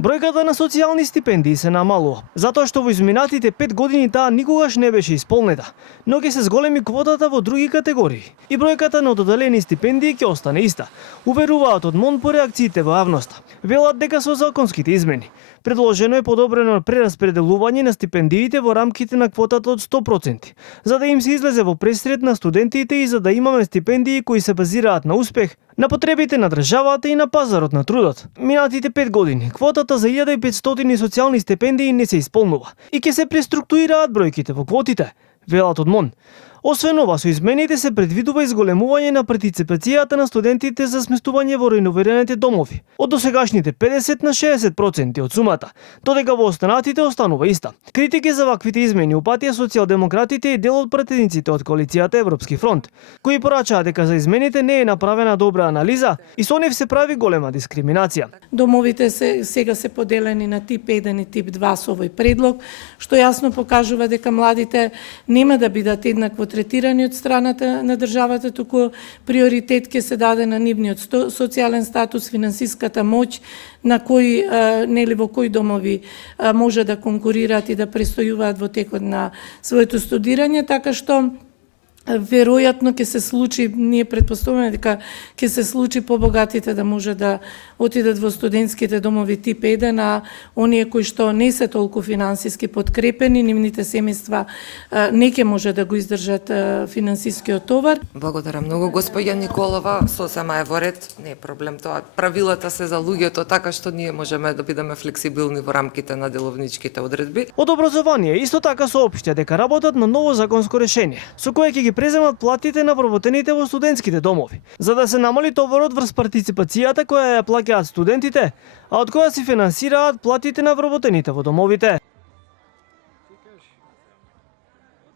Бројката на социјални стипендии се намалува, затоа што во изминатите 5 години таа никогаш не беше исполнета, но ќе се зголеми квотата во други категории и бројката на доделени стипендии ќе остане иста, уверуваат од МОН по реакциите во јавноста. Велат дека со законските измени предложено е подобрено прераспределување на стипендиите во рамките на квотата од 100%, за да им се излезе во пресред на студентите и за да имаме стипендии кои се базираат на успех, на потребите на државата и на пазарот на трудот. Минатите 5 години квотата за 1500 социјални стипендии не се исполнува и ќе се преструктурираат бројките во квотите, велат од МОН. Освен ова, со измените се предвидува изголемување на партиципацијата на студентите за сместување во реновираните домови, од досегашните 50 на 60% од сумата, додека во останатите останува иста. Критики за ваквите измени упатија социјалдемократите и дел од пратениците од коалицијата Европски фронт, кои порачаат дека за измените не е направена добра анализа и со нив се прави голема дискриминација. Домовите сега се поделени на тип 1 и тип 2 со овој предлог, што јасно покажува дека младите нема да бидат еднакво третирани од страната на државата, туку приоритет ќе се даде на нивниот социјален статус, финансиската моќ, на во кои домови може да конкурираат и да престојуваат во текот на своето студирање, така што веројатно ќе се случи, ние претпоставуваме дека ќе се случи побогатите да може да отидат во студентските домови тип 1, а оние кои што не се толку финансиски подкрепени, нивните семејства не ќе може да го издржат финансискиот товар. Благодарам многу, господја Николова, сосема е во ред, не е проблем тоа. Правилата се за луѓето, така што ние можеме да бидеме флексибилни во рамките на деловничките одредби. Од образование исто така соопштија дека работат на ново законско решение, со кое ќе ги преземат платите на вработените во студентските домови, за да се намали товарот врз партиципацијата која ја плаќаат студентите, а од која се финансираат платите на вработените во домовите.